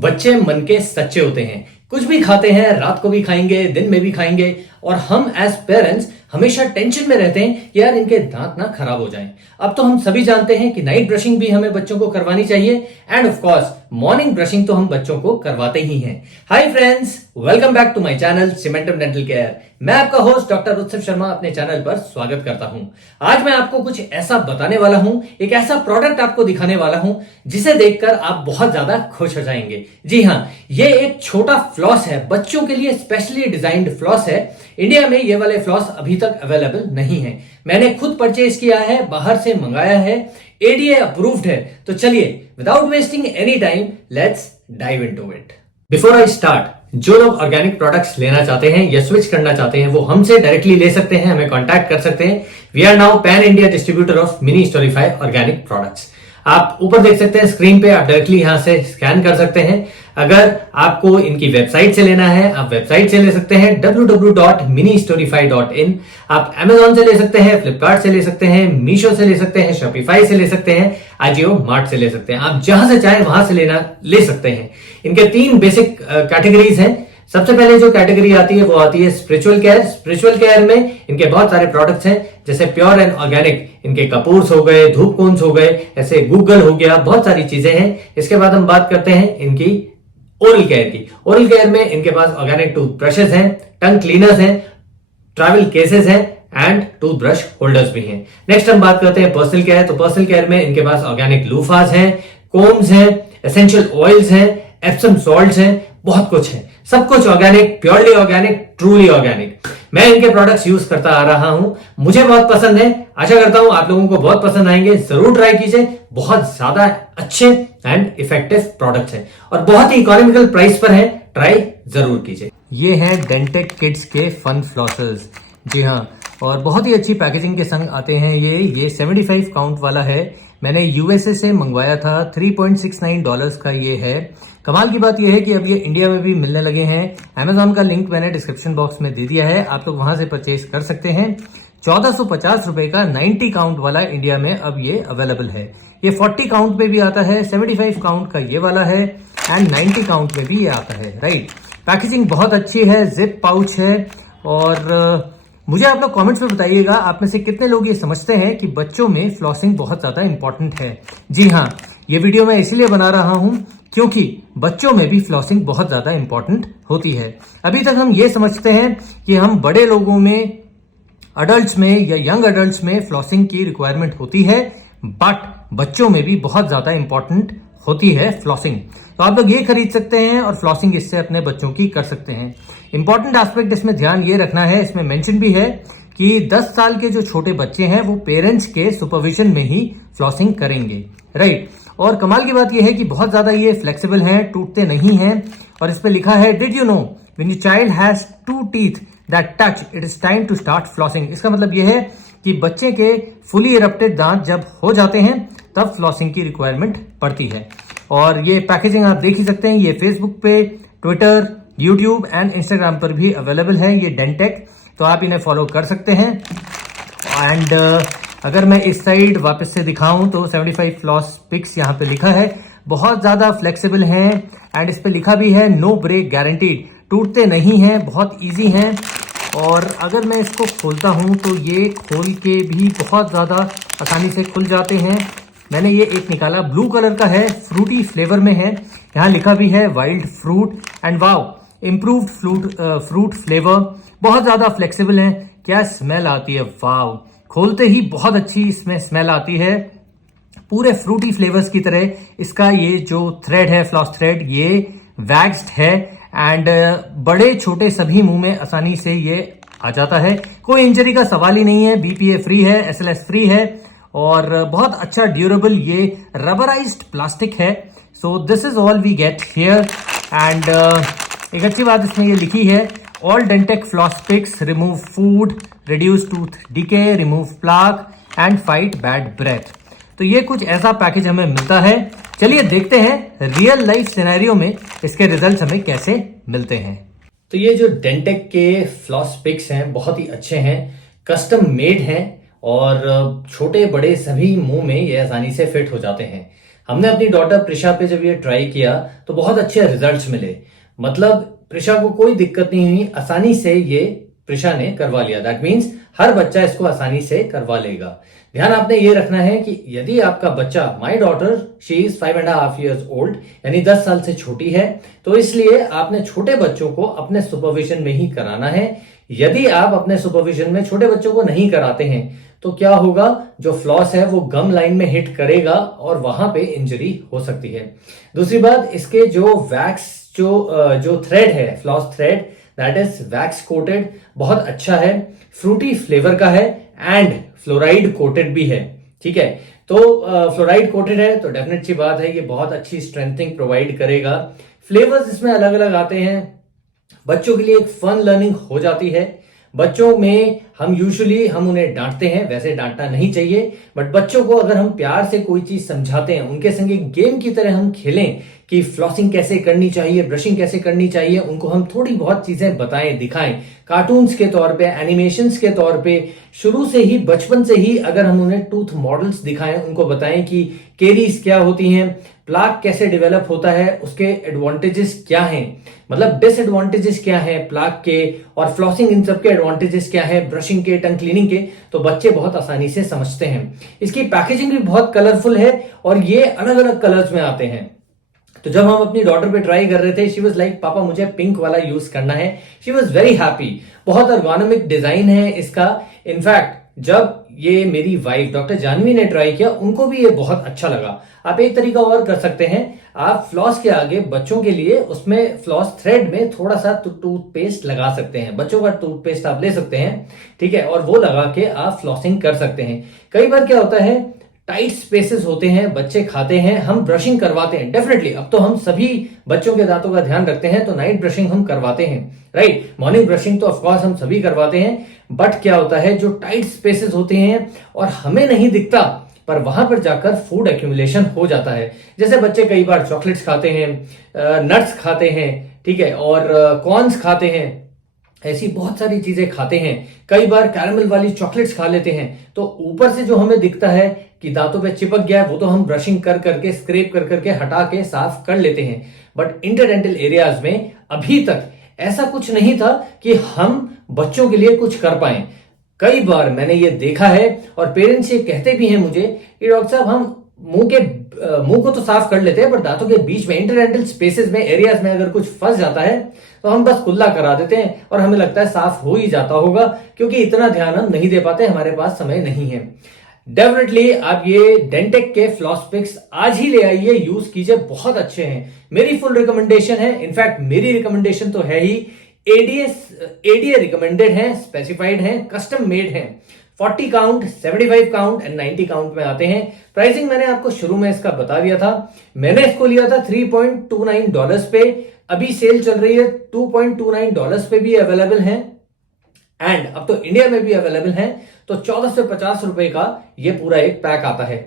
बच्चे मन के सच्चे होते हैं। कुछ भी खाते हैं, रात को भी खाएंगे, दिन में भी खाएंगे। और हम एज पेरेंट्स हमेशा टेंशन में रहते हैं कि यार इनके दांत ना खराब हो जाएं। अब तो हम सभी जानते हैं कि नाइट ब्रशिंग भी हमें बच्चों को करवानी चाहिए end of course morning brushing तो हम बच्चों को करवाते ही हैं। Hi friends, welcome back to my channel cementum dental care. मैं आपका होस्ट डॉक्टर उत्सव शर्मा अपने चैनल पर स्वागत करता हूं। आज मैं आपको कुछ ऐसा बताने वाला हूं, एक ऐसा प्रोडक्ट आपको दिखाने वाला हूं जिसे देखकर आप बहुत ज्यादा खुश हो जाएंगे। जी हां, ये एक छोटा फ्लॉस है, बच्चों के लिए स्पेशली डिजाइंड फ्लॉस है। इंडिया में ये वाले फ्लॉस अभी तक अवेलेबल नहीं है। मैंने खुद परचेज किया है, बाहर से मंगाया है, एडीए अप्रूव्ड है। तो चलिए without wasting any time let's dive into it. Before I start, जो लोग ऑर्गेनिक प्रोडक्ट्स लेना चाहते हैं या स्विच करना चाहते हैं वो हमसे डायरेक्टली ले सकते हैं, हमें कांटेक्ट कर सकते हैं। We are now pan India distributor of mini storify organic products. आप ऊपर देख सकते हैं स्क्रीन पे, आप डायरेक्टली यहां से स्कैन कर सकते हैं। अगर आपको इनकी वेबसाइट से लेना है, आप वेबसाइट से ले सकते हैं www.ministorify.in। आप Amazon से ले सकते हैं, फ्लिपकार्ट से ले सकते हैं, मीशो से ले सकते हैं, शॉपिफाई से ले सकते हैं, आजियो मार्ट से ले सकते हैं। आप जहां से चाहें वहां से ले सकते हैं। इनके 3 बेसिक कैटेगरीज हैं। सबसे पहले जो कैटेगरी आती है वो आती है स्पिरिचुअल केयर। स्पिरिचुअल केयर में इनके बहुत सारे प्रोडक्ट्स हैं, जैसे प्योर एंड ऑर्गेनिक इनके कपूर्स हो गए, धूप कोन्स हो गए, ऐसे गूगल हो गया, बहुत सारी चीजें हैं। इसके बाद हम बात करते हैं इनकी ओरल केयर की। ओरल केयर में इनके पास ऑर्गेनिक टूथब्रशेस हैं, टंग क्लीनर्स हैं, ट्रैवल केसेस हैं एंड टूथब्रश होल्डर्स भी हैं। नेक्स्ट हम बात करते हैं पर्सनल केयर। तो पर्सनल केयर में इनके पास ऑर्गेनिक लूफास हैं, कोम्स हैं, एसेंशियल ऑयल्स हैं, एप्सम सॉल्ट्स हैं, बहुत कुछ है। सब कुछ organic, purely organic, truly organic. मैं इनके प्रोडक्ट्स यूज करता आ रहा हूं, मुझे बहुत पसंद है। आशा करता हूं आप लोगों को बहुत पसंद आएंगे। जरूर ट्राई कीजिए, बहुत ज्यादा अच्छे एंड इफेक्टिव प्रोडक्ट्स हैं और बहुत ही इकोनॉमिकल प्राइस पर है। ट्राई जरूर कीजिए। ये है डेंटेक किड्स के फन फ्लॉसर्स। जी हाँ, और बहुत ही अच्छी पैकेजिंग के संग आते हैं। ये 75 काउंट वाला है। मैंने यूएसए से मंगवाया था। $3.69 का ये है। कमाल की बात यह है कि अब ये इंडिया में भी मिलने लगे हैं। Amazon का लिंक मैंने डिस्क्रिप्शन बॉक्स में दे दिया है, आप लोग वहां से परचेज कर सकते हैं। 1450 रुपए का 90 काउंट वाला इंडिया में अब ये अवेलेबल है। ये 40 काउंट पे भी आता है, 75 काउंट का ये वाला है एंड 90 काउंट में भी ये आता है। राइट, पैकेजिंग बहुत अच्छी है, जिप पाउच है। और मुझे आप लोग कमेंट्स में बताइएगा, आप में से कितने लोग ये समझते हैं कि बच्चों में फ्लॉसिंग बहुत ज्यादा इंपॉर्टेंट है। जी हाँ, ये वीडियो मैं इसीलिए बना रहा हूं क्योंकि बच्चों में भी फ्लॉसिंग बहुत ज्यादा इंपॉर्टेंट होती है। अभी तक हम ये समझते हैं कि हम बड़े लोगों में, अडल्ट्स में या यंग अडल्ट्स में फ्लॉसिंग की रिक्वायरमेंट होती है, बट बच्चों में भी बहुत ज्यादा इंपॉर्टेंट होती है फ्लॉसिंग। तो आप लोग ये खरीद सकते हैं और फ्लॉसिंग इससे अपने बच्चों की कर सकते हैं। इंपॉर्टेंट एस्पेक्ट इसमें ध्यान ये रखना है, इसमें मेंशन भी है कि 10 साल के जो छोटे बच्चे हैं वो पेरेंट्स के सुपरविजन में ही फ्लॉसिंग करेंगे। राइट, और कमाल की बात यह है कि बहुत ज्यादा ये फ्लेक्सिबल हैं, टूटते नहीं हैं। और इस पे लिखा है, did you know when your child has 2 teeth that touch it is time to start flossing. इसका मतलब यह है कि बच्चे के फुली इरप्टेड दांत जब हो जाते हैं तब फ्लॉसिंग की रिक्वायरमेंट पड़ती है। और ये पैकेजिंग आप देख ही सकते हैं, ये फेसबुक पे, ट्विटर, यूट्यूब एंड इंस्टाग्राम पर भी अवेलेबल है ये डेंटेक, तो आप इन्हें फॉलो कर सकते हैं। एंड अगर मैं इस साइड वापस से दिखाऊं तो 75 फ्लॉस पिक्स यहाँ पे लिखा है। बहुत ज्यादा फ्लेक्सिबल हैं एंड इस पे लिखा भी है नो ब्रेक गारंटीड, टूटते नहीं हैं, बहुत इजी हैं। और अगर मैं इसको खोलता हूं तो ये खोल के भी बहुत ज्यादा आसानी से खुल जाते हैं। मैंने ये एक निकाला, ब्लू कलर का है, फ्रूटी फ्लेवर में है। यहाँ लिखा भी है wild fruit and wow improved fruit flavour. बहुत ज्यादा फ्लेक्सिबल है। क्या स्मेल आती है, वाओ, खोलते ही बहुत अच्छी इसमें स्मेल आती है, पूरे फ्रूटी फ्लेवर्स की तरह। इसका ये जो थ्रेड है, फ्लॉस थ्रेड, ये वैक्स्ड है एंड बड़े छोटे सभी मुंह में आसानी से ये आ जाता है। कोई इंजरी का सवाल ही नहीं है, बीपीए फ्री है, एसएलएस फ्री है और बहुत अच्छा ड्यूरेबल ये रबराइज्ड प्लास्टिक है। So this is all we get here. And एक अच्छी बात इसमें ये लिखी है, all Dentek floss picks remove food, reduce tooth decay, remove plaque and fight bad breath. तो ये कुछ ऐसा पैकेज हमें मिलता है। चलिए देखते हैं रियल लाइफ सिनेरियो में इसके रिजल्ट्स हमें कैसे मिलते हैं। तो ये जो डेंटेक के फ्लॉस पिक्स हैं बहुत ही अच्छे हैं, कस्टम मेड हैं और छोटे बड़े सभी मुंह में ये आसानी से फिट हो जाते हैं। हमने अपनी डॉटर प्रिशा पे जब ये ट्राई किया तो बहुत अच्छे रिजल्ट्स मिले। मतलब प्रिशा को कोई दिक्कत नहीं हुई, आसानी से ये प्रिशा ने करवा लिया। दैट मीन्स हर बच्चा इसको आसानी से करवा लेगा। ध्यान आपने ये रखना है कि यदि आपका बच्चा, my daughter she is 5.5 years old, यानी 10 साल से छोटी है, तो इसलिए आपने छोटे बच्चों को अपने सुपरविजन में ही कराना है। यदि आप अपने सुपरविजन में छोटे बच्चों को नहीं कराते हैं तो क्या होगा, जो फ्लॉस है वो गम लाइन में हिट करेगा और वहां पे इंजरी हो सकती है। दूसरी बात, इसके जो वैक्स जो थ्रेड है, floss thread, that is wax coated, बहुत अच्छा है, फ्रूटी फ्लेवर का है एंड फ्लोराइड कोटेड भी है। ठीक है, तो फ्लोराइड कोटेड है तो डेफिनेट सी बात है ये बहुत अच्छी स्ट्रेंथनिंग प्रोवाइड करेगा। फ्लेवर्स इसमें अलग अलग आते हैं, बच्चों के लिए एक फन लर्निंग हो जाती है। बच्चों में हम उन्हें डांटते हैं, वैसे डांटना नहीं चाहिए, बट बच्चों को अगर हम प्यार से कोई चीज समझाते हैं, उनके संग एक गेम की तरह हम खेलें कि फ्लॉसिंग कैसे करनी चाहिए, ब्रशिंग कैसे करनी चाहिए, उनको हम थोड़ी बहुत चीजें बताएं, दिखाएं, कार्टून्स के तौर पे, एनिमेशंस के तौर पे, शुरू से ही, बचपन से ही अगर हम उन्हें टूथ मॉडल्स दिखाएं, उनको बताएं कि केरीज क्या होती हैं, प्लाक कैसे डेवलप होता है, उसके एडवांटेजेस क्या हैं, मतलब डिसएडवांटेजेस क्या हैं प्लाक के, और फ्लॉसिंग, इन सब के एडवांटेजेस क्या है, ब्रशिंग के, टंग क्लीनिंग के, तो बच्चे बहुत आसानी से समझते हैं। इसकी पैकेजिंग भी बहुत कलरफुल है और ये अलग अलग कलर्स में आते हैं। तो जब हम अपनी डॉटर पे ट्राई कर रहे थे, शी वाज लाइक पापा मुझे पिंक वाला यूज करना है। She was very happy. बहुत अर्गोनॉमिक डिजाइन है इसका। इनफैक्ट जब ये मेरी वाइफ डॉक्टर जानवी ने ट्राई किया, उनको भी ये बहुत अच्छा लगा। आप एक तरीका और कर सकते हैं, आप फ्लॉस के आगे बच्चों के लिए उसमें फ्लॉस थ्रेड में थोड़ा सा टूथपेस्ट लगा सकते हैं। बच्चों का टूथपेस्ट आप ले सकते हैं, ठीक है, और वो लगा के आप फ्लॉसिंग कर सकते हैं। कई बार क्या होता है, टाइट स्पेसेस होते हैं, बच्चे खाते हैं, हम ब्रशिंग करवाते हैं। डेफिनेटली अब तो हम सभी बच्चों के दांतों का ध्यान रखते हैं, तो नाइट ब्रशिंग हम करवाते हैं, राइट। मॉर्निंग ब्रशिंग तो ऑफकोर्स हम सभी करवाते हैं, बट क्या होता है, जो टाइट स्पेसेस होते हैं और हमें नहीं दिखता, पर वहां पर जाकर फूड एक्यूमुलेशन हो जाता है। जैसे बच्चे कई बार चॉकलेट्स खाते हैं, नट्स खाते हैं, ठीक है, और कॉर्न्स खाते हैं, ऐसी बहुत सारी चीजें खाते हैं। कई बार कैरमल वाली चॉकलेट्स खा लेते हैं, तो ऊपर से जो हमें दिखता है कि दांतों पे चिपक गया है, वो तो हम ब्रशिंग कर करके, स्क्रैप कर करके, हटा के साफ कर लेते हैं। बट इंटरडेंटल एरियाज में अभी तक ऐसा कुछ नहीं था कि हम बच्चों के लिए कुछ कर पाए। कई बार मैंने ये देखा है और पेरेंट्स ये कहते भी हैं मुझे कि डॉक्टर साहब हम मुंह को तो साफ कर लेते हैं, पर दांतों के बीच में, इंटरडेंटल स्पेसेस में, एरियाज में अगर कुछ फंस जाता है तो हम बस कुल्ला करा देते हैं और हमें लगता है साफ हो ही जाता होगा, क्योंकि इतना ध्यान हम नहीं दे पाते, हमारे पास समय नहीं है। डेफिनेटली आप ये डेंटेक के फ्लॉस पिक्स आज ही ले आइए, यूज कीजिए, बहुत अच्छे हैं। मेरी फुल रिकमेंडेशन है, इनफैक्ट मेरी रिकमेंडेशन तो है ही, एडीए रिकमेंडेड है, स्पेसिफाइड है, कस्टम मेड है। 40 काउंट, 75 काउंट एंड 90 काउंट में आते हैं। प्राइसिंग मैंने आपको शुरू में इसका बता दिया था। मैंने इसको लिया था $3.29 पे, अभी सेल चल रही है, $2.29 पे भी अवेलेबल है, एंड अब तो इंडिया में भी अवेलेबल है। तो 1450 रुपए का ये पूरा एक पैक आता है,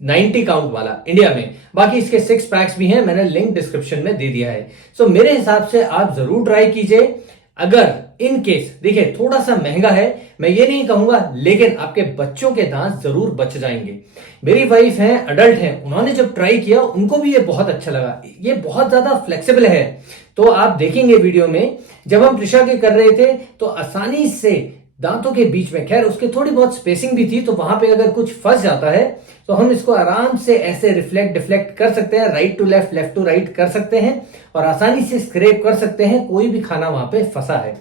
90 काउंट वाला इंडिया में। बाकी इसके 6 पैक्स भी हैं, मैंने लिंक डिस्क्रिप्शन में दे दिया है। सो मेरे हिसाब से आप जरूर ट्राई कीजिए। अगर इन केस, देखिए थोड़ा सा महंगा है, मैं ये नहीं कहूंगा, लेकिन आपके बच्चों के दांत जरूर बच जाएंगे। मेरी वाइफ हैं, अडल्ट हैं, उन्होंने जब ट्राई किया उनको भी ये बहुत अच्छा लगा। ये बहुत ज्यादा फ्लेक्सिबल है, तो आप देखेंगे वीडियो में, जब हम प्रिशा के कर रहे थे तो आसानी से दांतों के बीच में, खैर उसके थोड़ी बहुत स्पेसिंग भी थी, तो वहां पे अगर कुछ फंस जाता है तो हम इसको आराम से ऐसे रिफ्लेक्ट डिफ्लेक्ट कर सकते हैं, right to left, left to right कर सकते हैं, और आसानी से स्क्रैप कर सकते हैं कोई भी खाना वहां पे फंसा है।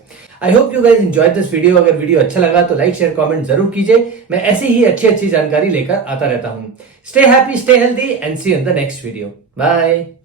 I hope you guys enjoy this video. अगर वीडियो अच्छा लगा तो लाइक, शेयर, कमेंट जरूर कीजिए। मैं ऐसी ही अच्छी जानकारी लेकर आता रहता हूं। Stay happy, stay healthy and see you in the next video. Bye.